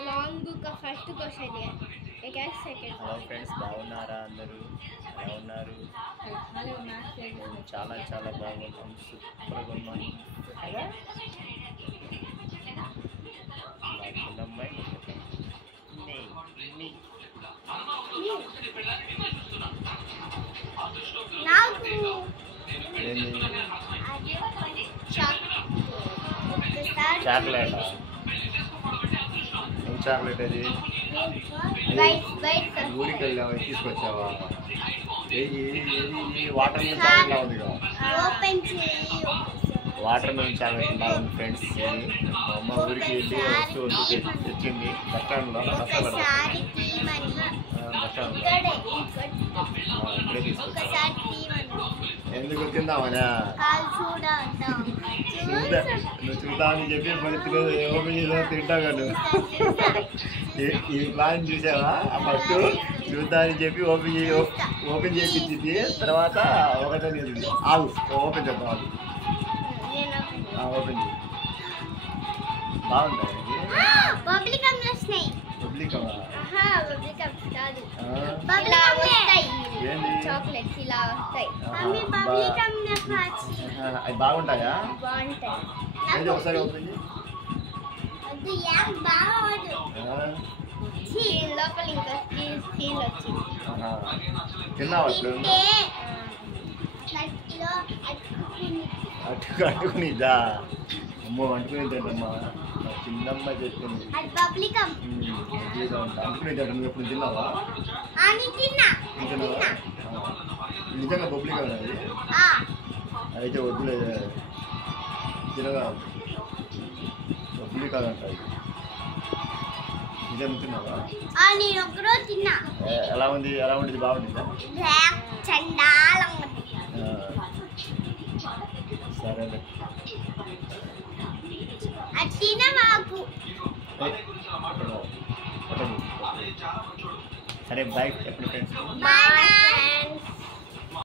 Long का first question है एक सेकंड హలో ఫ్రెండ్స్ బాగున్నారా అందరూ ఎలా ఉన్నారు చాలా చాలా బాగున్నాం సూపర్గా ఉన్నాం కదా అమ్మాయి చాక్లెట్ ఏం చాక్లెట్ అది ఊరికి వెళ్ళావా తీసుకొచ్చావా ఏది వాటర్ మిలన్ చాక్లెట్ ఉంది కదా వాటర్ మిలన్ చాక్లెట్ బాగుంది ఫ్రెండ్స్ మా అమ్మ ఊరికి వెళ్ళి వస్తూ తెచ్చింది బస్ స్టాండ్లో ఇక్కడే తీసుకొచ్చా ఎందుకు తిందామనా నువ్వు చూద్దామని చెప్పి మళ్ళీ ఓపెన్ చేసా తింటావు కదా ఈ ప్లాన్ చూసావా ఫస్ట్ చూద్దామని చెప్పి ఓపెన్ చేయించింది తర్వాత ఒకటే తింది ఆగు ఓపెన్ చేద్దాం ఓపెన్ చేయి బాగుంది అవి బాగుంటాయా ఏది ఒకసారి ఓపెన్ తిన్నావా అట్టుకునిద్దా అమ్మో అంటుకునేద్దమ్మా చిన్నమ్మ చెప్పింది అంటుకునేద్దా నువ్వు ఎప్పుడు తిన్నావా నిజంగా పబ్లిక్ అది అయితే వద్దులే తినగా పబ్లిక్ కాదంట నిజంగా తిన్నావా ఎలా ఉంది ఎలా ఉండేది బాగుంటుందా సరేలే సరే బాయ్ చెప్పండి ఫ్రెండ్స్.